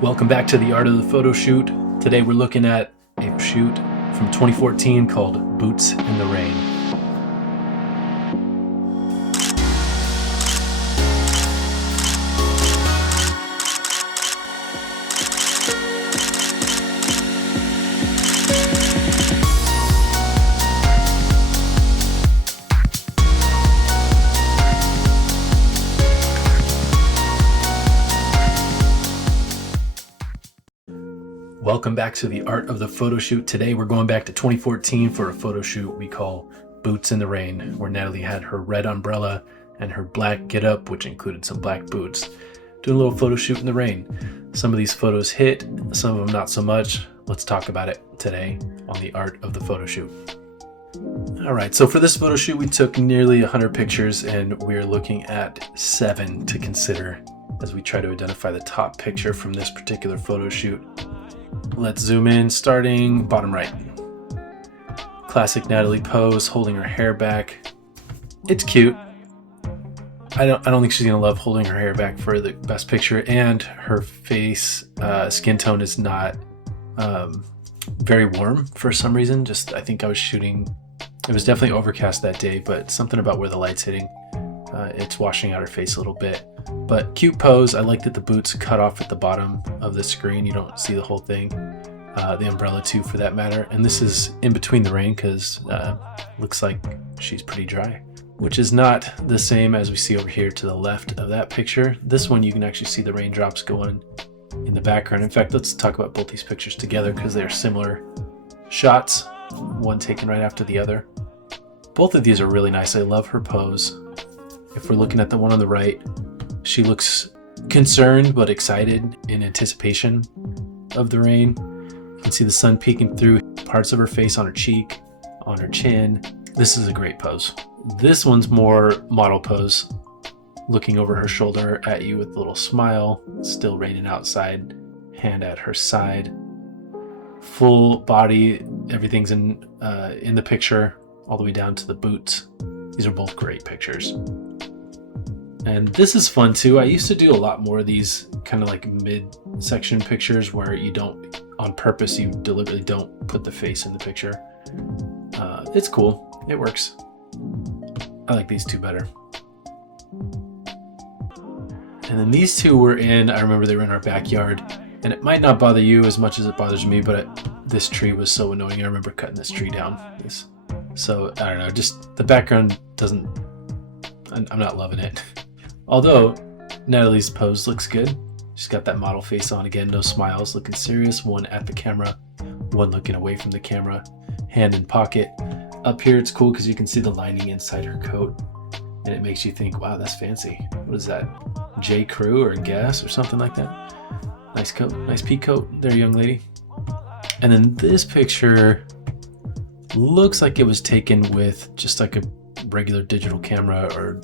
Welcome back to the Art of the Photo Shoot. Today we're looking at a shoot from 2014 called Boots in the Rain. Welcome back to the Art of the Photo Shoot. Today we're going back to 2014 for a photo shoot we call Boots in the Rain, where Natalie had her red umbrella and her black getup, which included some black boots, doing a little photo shoot in the rain. Some of these photos hit, some of them not so much. Let's talk about it today on the Art of the Photo Shoot. All right, so for this photo shoot we took nearly 100 pictures and we're looking at 7 to consider as we try to identify the top picture from this particular photo shoot. Let's zoom in, starting bottom right. Classic Natalie pose, holding her hair back. It's cute. I don't think she's gonna love holding her hair back for the best picture, and her face skin tone is not very warm for some reason. I think I was shooting, it was definitely overcast that day, but something about where the light's hitting, it's washing out her face a little bit. But cute pose. I like that the boots cut off at the bottom of the screen. You don't see the whole thing. The umbrella too, for that matter. And this is in between the rain because looks like she's pretty dry, which is not the same as we see over here to the left of that picture. This one you can actually see the raindrops going in the background. In fact, let's talk about both these pictures together because they're similar shots, one taken right after the other. Both of these are really nice. I love her pose. If we're looking at the one on the right, she looks concerned but excited in anticipation of the rain. You can see the sun peeking through parts of her face, on her cheek, on her chin. This is a great pose. This one's more model pose, looking over her shoulder at you with a little smile, still raining outside, hand at her side. Full body, everything's in the picture, all the way down to the boots. These are both great pictures. And this is fun too. I used to do a lot more of these kind of like mid-section pictures where you don't, on purpose, you deliberately don't put the face in the picture. It's cool. It works. I like these two better. And then these two were I remember they were in our backyard. And it might not bother you as much as it bothers me, but this tree was so annoying. I remember cutting this tree down. So, I don't know, just the background I'm not loving it. Although Natalie's pose looks good. She's got that model face on again, no smiles, looking serious, one at the camera, one looking away from the camera, hand in pocket. Up here it's cool because you can see the lining inside her coat and it makes you think, wow, that's fancy. What is that? J. Crew or Guess or something like that? Nice coat, nice pea coat there, young lady. And then this picture looks like it was taken with just like a regular digital camera or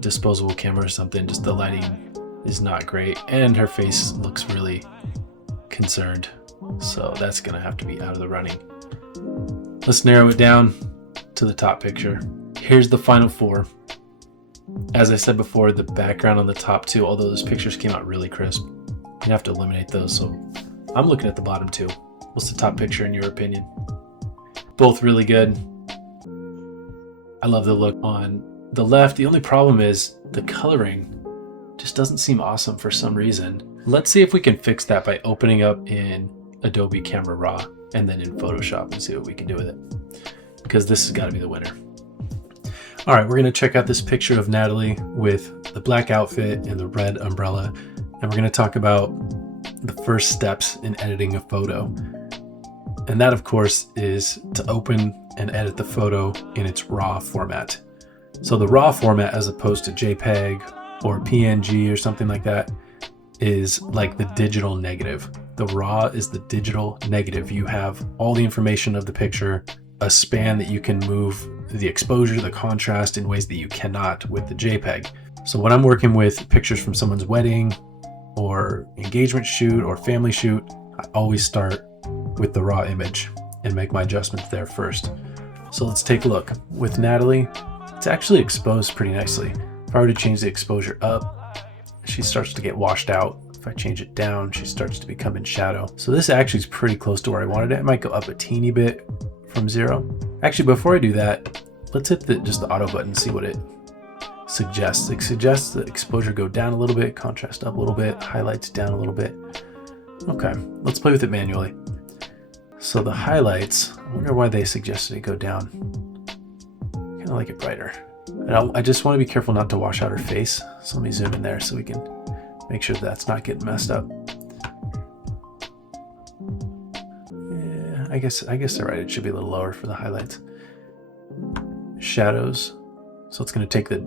disposable camera or something. Just the lighting is not great and her face looks really concerned, so that's gonna have to be out of the running. Let's narrow it down to the top picture. Here's the final 4. As I said before, the background on the top 2, although those pictures came out really crisp, you have to eliminate those, so I'm looking at the bottom 2. What's the top picture in your opinion? Both really good. I love the look on the left. The only problem is the coloring just doesn't seem awesome for some reason. Let's see if we can fix that by opening up in Adobe Camera Raw and then in Photoshop and see what we can do with it, because this has got to be the winner. All right, we're going to check out this picture of Natalie with the black outfit and the red umbrella, and we're going to talk about the first steps in editing a photo. And that, of course, is to open and edit the photo in its RAW format. So the RAW format, as opposed to JPEG or PNG or something like that, is like the digital negative. The RAW is the digital negative. You have all the information of the picture, a span that you can move the exposure, the contrast in ways that you cannot with the JPEG. So when I'm working with pictures from someone's wedding or engagement shoot or family shoot, I always start with the raw image and make my adjustments there first. So let's take a look. With Natalie, it's actually exposed pretty nicely. If I were to change the exposure up, she starts to get washed out. If I change it down, she starts to become in shadow. So this actually is pretty close to where I wanted it. It might go up a teeny bit from 0. Actually, before I do that, let's hit just the auto button, see what it suggests. It suggests the exposure go down a little bit, contrast up a little bit, highlights down a little bit. Okay, let's play with it manually. So the highlights, I wonder why they suggested it go down. Kind of like it brighter. And I just want to be careful not to wash out her face. So let me zoom in there so we can make sure that's not getting messed up. Yeah, I guess they're right. It should be a little lower for the highlights. Shadows. So it's going to take the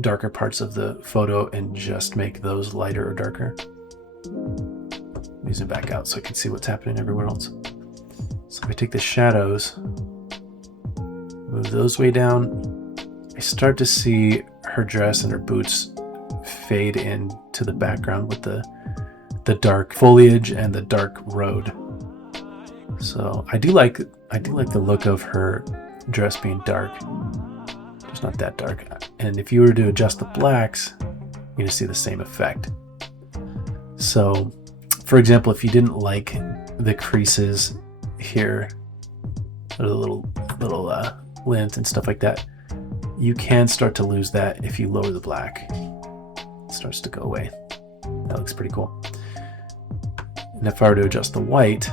darker parts of the photo and just make those lighter or darker. Let me zoom back out so I can see what's happening everywhere else. So if I take the shadows, move those way down, I start to see her dress and her boots fade into the background with the dark foliage and the dark road. So I do like the look of her dress being dark, just not that dark. And if you were to adjust the blacks, you're going to see the same effect. So, for example, if you didn't like the creases here, or the little lint and stuff like that, you can start to lose that if you lower the black. It starts to go away. That looks pretty cool. And if I were to adjust the white,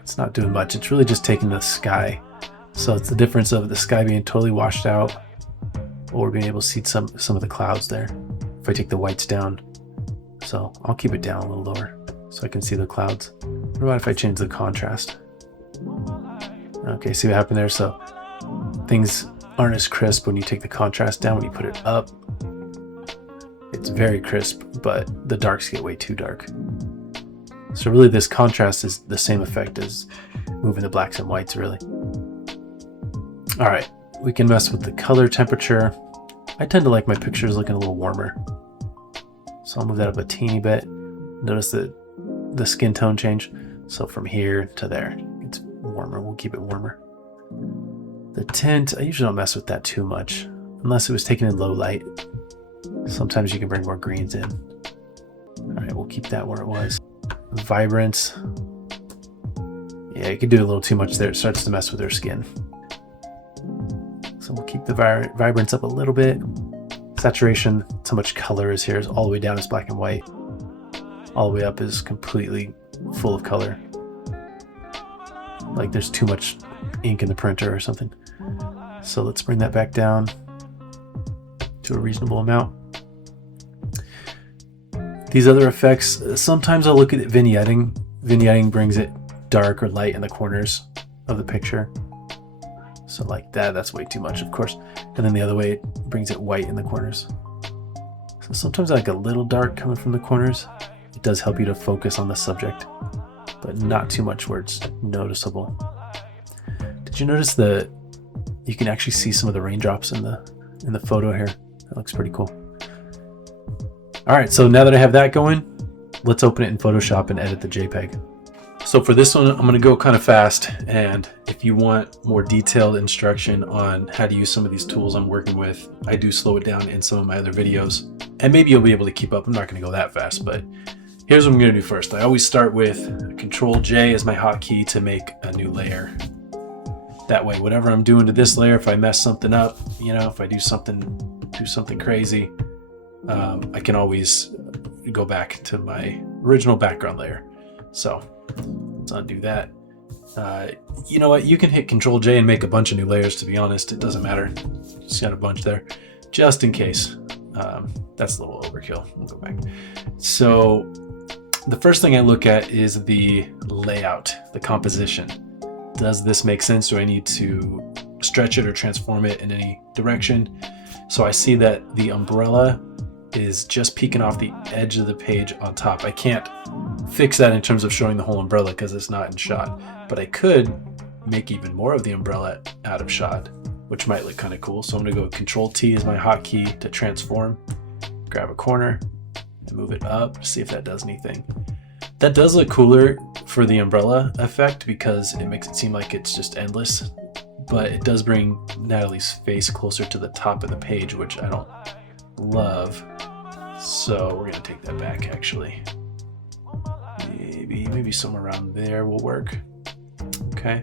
it's not doing much. It's really just taking the sky. So it's the difference of the sky being totally washed out, or being able to see some of the clouds there. If I take the whites down, so I'll keep it down a little lower so I can see the clouds. What about if I change the contrast? Okay, see what happened there? So things aren't as crisp when you take the contrast down. When you put it up, it's very crisp, but the darks get way too dark. So really this contrast is the same effect as moving the blacks and whites, really. All right, we can mess with the color temperature. I tend to like my pictures looking a little warmer. So I'll move that up a teeny bit. Notice the skin tone change. So from here to there, it's warmer. We'll keep it warmer. The tint, I usually don't mess with that too much, unless it was taken in low light. Sometimes you can bring more greens in. All right, we'll keep that where it was. Vibrance. Yeah, you can do a little too much there. It starts to mess with her skin. So we'll keep the vibrance up a little bit. Saturation, so much color is here. Is all the way down is black and white. All the way up is completely full of color. Like there's too much ink in the printer or something. So let's bring that back down to a reasonable amount. These other effects, sometimes I'll look at vignetting. Vignetting brings it dark or light in the corners of the picture. So like that's way too much, of course. And then the other way, it brings it white in the corners. So sometimes I like a little dark coming from the corners. It does help you to focus on the subject, but not too much where it's noticeable. Did you notice that you can actually see some of the raindrops in the photo here? That looks pretty cool. All right, so now that I have that going, let's open it in Photoshop and edit the JPEG. So for this one, I'm going to go kind of fast, and if you want more detailed instruction on how to use some of these tools I'm working with, I do slow it down in some of my other videos, and maybe you'll be able to keep up. I'm not going to go that fast, but here's what I'm going to do first. I always start with Control J as my hotkey to make a new layer. That way, whatever I'm doing to this layer, if I mess something up, if I do something crazy, I can always go back to my original background layer. So let's undo that. You know what? You can hit Control J and make a bunch of new layers, to be honest. It doesn't matter. Just got a bunch there, just in case. That's a little overkill. We'll go back. So the first thing I look at is the layout, the composition. Does this make sense? Do I need to stretch it or transform it in any direction? So I see that the umbrella is just peeking off the edge of the page on top. I can't fix that in terms of showing the whole umbrella because it's not in shot, but I could make even more of the umbrella out of shot, which might look kind of cool. So I'm gonna go Control T as my hotkey to transform, grab a corner and move it up, see if that does anything. That does look cooler for the umbrella effect because it makes it seem like it's just endless, but it does bring Natalie's face closer to the top of the page, which I don't love. So we're gonna take that back actually. Maybe somewhere around there will work. Okay,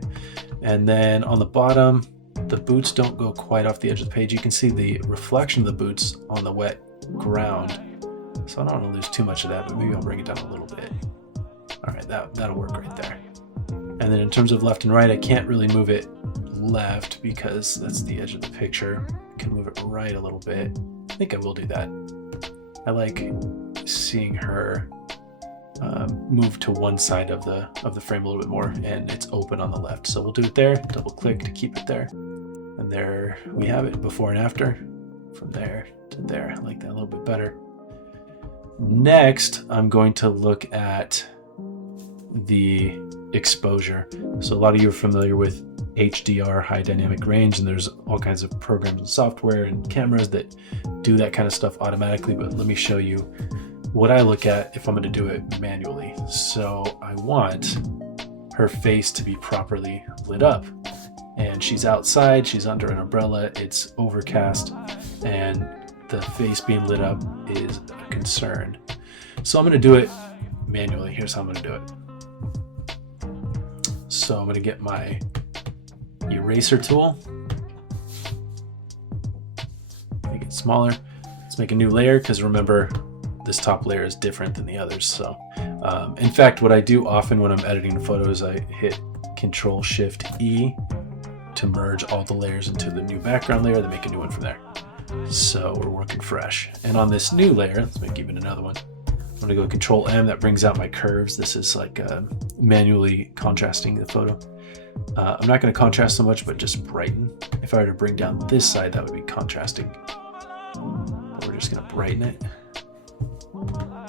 and then on the bottom, the boots don't go quite off the edge of the page. You can see the reflection of the boots on the wet ground. So I don't want to lose too much of that, but maybe I'll bring it down a little bit. All right, that'll work right there. And then in terms of left and right, I can't really move it left because that's the edge of the picture. I can move it right a little bit. I think I will do that. I like seeing her move to one side of the frame a little bit more, and it's open on the left. So we'll do it there, double click to keep it there. And there we have it, before and after. From there to there, I like that a little bit better. Next, I'm going to look at the exposure. So a lot of you are familiar with HDR, high dynamic range, and there's all kinds of programs and software and cameras that do that kind of stuff automatically, but let me show you what I look at if I'm going to do it manually. So I want her face to be properly lit up, and she's outside, she's under an umbrella, it's overcast, and the face being lit up is a concern. So I'm going to do it manually. Here's how I'm going to do it. So I'm going to get my eraser tool, make it smaller. Let's make a new layer, because remember, this top layer is different than the others. So in fact, what I do often when I'm editing photos, I hit Control-Shift-E to merge all the layers into the new background layer, then make a new one from there. So we're working fresh. And on this new layer, let's make even another one. I'm gonna go Control-M, that brings out my curves. This is like manually contrasting the photo. I'm not gonna contrast so much, but just brighten. If I were to bring down this side, that would be contrasting. But we're just gonna brighten it.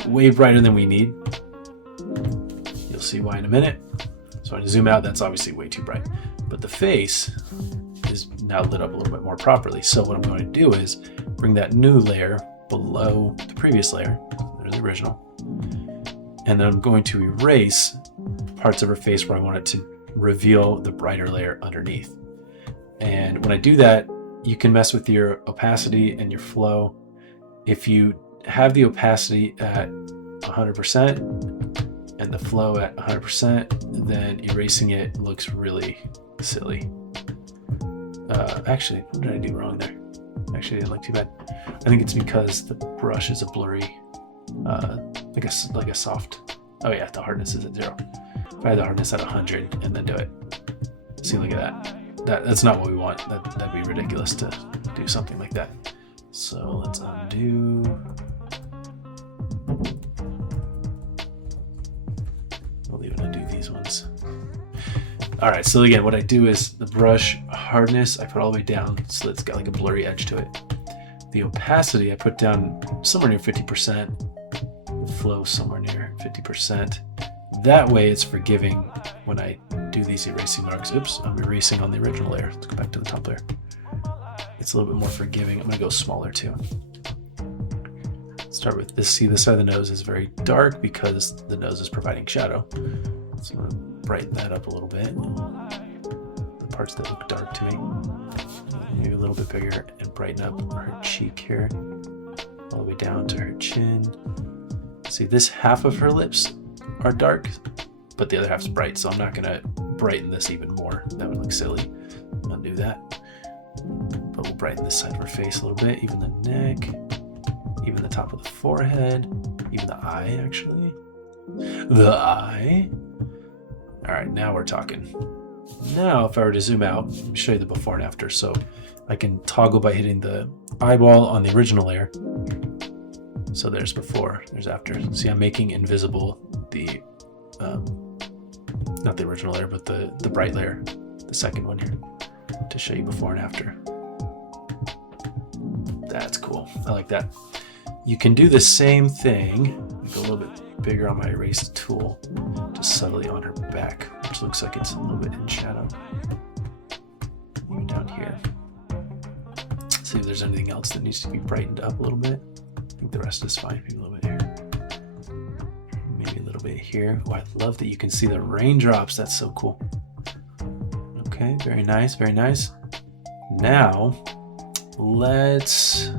Way brighter than we need. You'll see why in a minute. So when I zoom out, that's obviously way too bright. But the face is now lit up a little bit more properly. So what I'm going to do is bring that new layer below the previous layer. There's the original. And then I'm going to erase parts of her face where I want it to reveal the brighter layer underneath. And when I do that, you can mess with your opacity and your flow. If you have the opacity at 100% and the flow at 100%, then erasing it looks really silly. Actually, what did I do wrong there? Actually, I didn't look too bad. I think it's because the brush is a blurry, like a soft. Oh yeah, the hardness is at 0. If I had the hardness at 100 and then do it, see, look at that. That's not what we want. That'd be ridiculous to do something like that. So let's undo. We'll even undo these ones. All right, so again, what I do is the brush hardness, I put all the way down so that it's got like a blurry edge to it. The opacity, I put down somewhere near 50%. The flow somewhere near 50%. That way it's forgiving when I do these erasing marks. Oops, I'm erasing on the original layer. Let's go back to the top layer. It's a little bit more forgiving. I'm gonna go smaller too. Start with this. See, this side of the nose is very dark because the nose is providing shadow. So I'm gonna brighten that up a little bit. The parts that look dark to me, maybe a little bit bigger, and brighten up her cheek here, all the way down to her chin. See, this half of her lips are dark, but the other half's bright, so I'm not gonna brighten this even more. That would look silly. I'm gonna do that. But we'll brighten this side of her face a little bit, even the neck, even the top of the forehead, even the eye, actually. The eye. All right, now we're talking. Now, if I were to zoom out, let me show you the before and after. So I can toggle by hitting the eyeball on the original layer. So there's before, there's after. See, I'm making invisible the, not the original layer, but the bright layer, the second one here, to show you before and after. That's cool. I like that. You can do the same thing, make a little bit bigger on my erase tool, just subtly on her back, which looks like it's a little bit in shadow. Even down here. See if there's anything else that needs to be brightened up a little bit. I think the rest is fine. Maybe a little bit here. Maybe a little bit here. Oh, I love that you can see the raindrops. That's so cool. Okay, very nice, very nice. Now, let's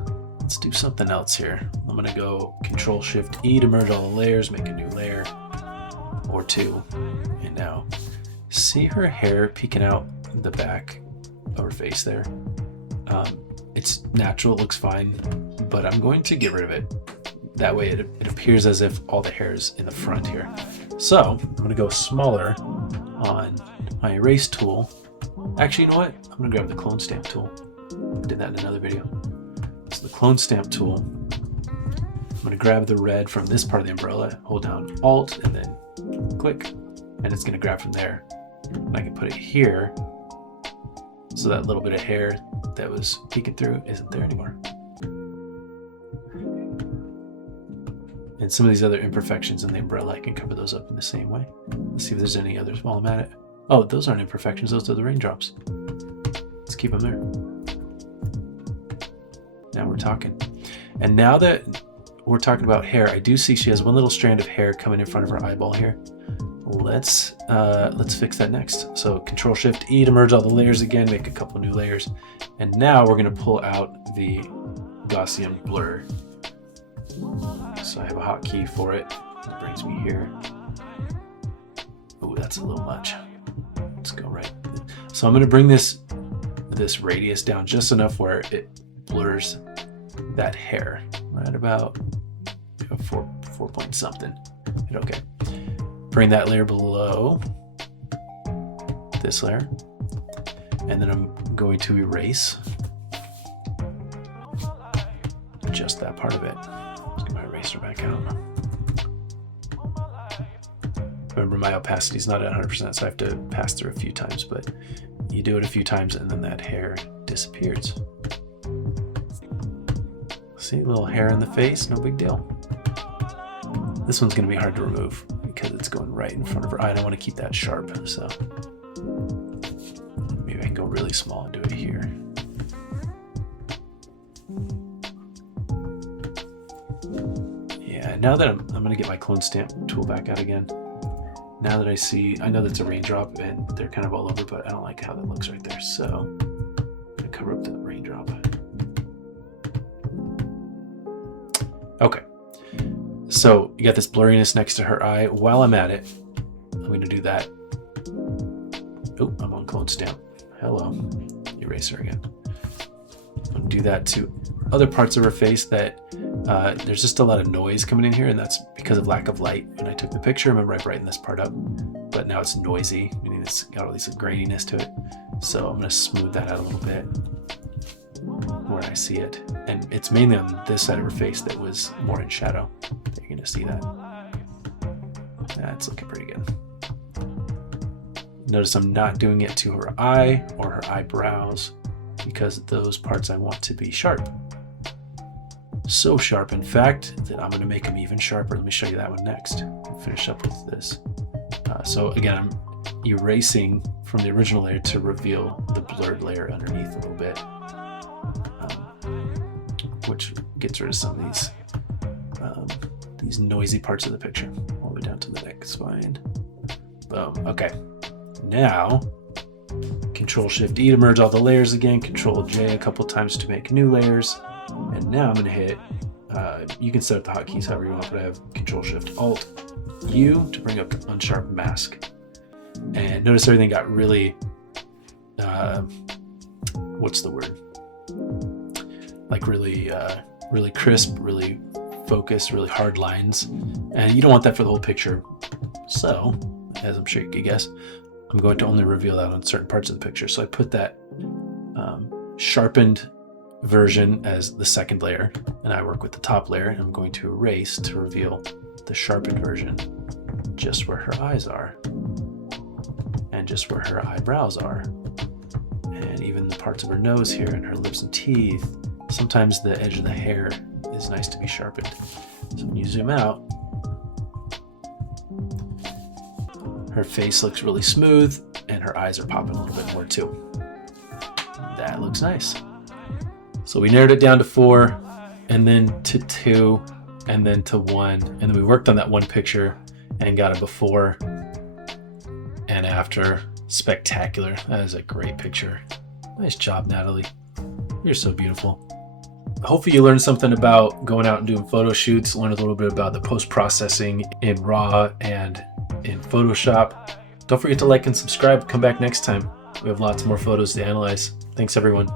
do something else here. I'm gonna go Control-Shift-E to merge all the layers, make a new layer or two. And now see her hair peeking out the back of her face there. It's natural, it looks fine, but I'm going to get rid of it. That way it appears as if all the hair is in the front here. So I'm gonna go smaller on my erase tool. Actually, you know what? I'm gonna grab the clone stamp tool. I did that in another video. So the clone stamp tool, I'm gonna grab the red from this part of the umbrella, hold down Alt and then click, and it's gonna grab from there. And I can put it here, so that little bit of hair that was peeking through isn't there anymore. And some of these other imperfections in the umbrella, I can cover those up in the same way. Let's see if there's any others while I'm at it. Oh, those aren't imperfections, those are the raindrops. Let's keep them there. Now we're talking. And now that we're talking about hair, I do see she has one little strand of hair coming in front of her eyeball here. Let's fix that next. So Control-Shift-E to merge all the layers again, make a couple new layers. And now we're gonna pull out the Gaussian blur. So I have a hotkey for it. That brings me here. Oh, that's a little much. Let's go right. So I'm gonna bring this radius down just enough where it blurs that hair. Right about 4 point something. Hit okay. Bring that layer below this layer, and then I'm going to erase just that part of it. Let's get my eraser back out. Remember, my opacity is not at 100%, so I have to pass through a few times, but you do it a few times and then that hair disappears. See, a little hair in the face, no big deal. This one's gonna be hard to remove because it's going right in front of her eye. I don't want to keep that sharp, so maybe I can go really small and do it here. Yeah, now that I'm gonna get my clone stamp tool back out again. Now that I know that's a raindrop and they're kind of all over, but I don't like how that looks right there. So I'm gonna cover up the raindrop. Okay. So you got this blurriness next to her eye. While I'm at it, I'm going to do that. Oh, I'm on clone stamp. Hello. Eraser again. I'm going to do that to other parts of her face that there's just a lot of noise coming in here, and that's because of lack of light. When I took the picture, remember I brightened this part up, but now it's noisy, meaning it's got all this graininess to it. So I'm going to smooth that out a little bit where I see it. And it's mainly on this side of her face that was more in shadow. You're going to see that. That's looking pretty good. Notice I'm not doing it to her eye or her eyebrows because those parts I want to be sharp. So sharp, in fact, that I'm going to make them even sharper. Let me show you that one next. I'll finish up with this. So again, I'm erasing from the original layer to reveal the blurred layer underneath a little bit, which gets rid of some of these noisy parts of the picture, all the way down to the neck spine. Boom. Okay. Now, Control-Shift-E to merge all the layers again, Control-J a couple times to make new layers, and now I'm going to hit, you can set up the hotkeys however you want, but I have Control-Shift-Alt-U to bring up the unsharp mask. And notice everything got really, what's the word? Like really crisp, really focused, really hard lines. And you don't want that for the whole picture. So, as I'm sure you can guess, I'm going to only reveal that on certain parts of the picture. So I put that sharpened version as the second layer, and I work with the top layer, and I'm going to erase to reveal the sharpened version just where her eyes are, and just where her eyebrows are, and even the parts of her nose here, and her lips and teeth. Sometimes the edge of the hair is nice to be sharpened. So when you zoom out, her face looks really smooth, and her eyes are popping a little bit more too. That looks nice. So we narrowed it down to 4, and then to 2, and then to 1, and then we worked on that one picture and got a before and after. Spectacular. That is a great picture. Nice job, Natalie. You're so beautiful. hopefully you learned something about going out and doing photo shoots, learn a little bit about the post-processing in RAW and in Photoshop. Don't forget to like and subscribe. Come back next time. We have lots more photos to analyze. Thanks, everyone.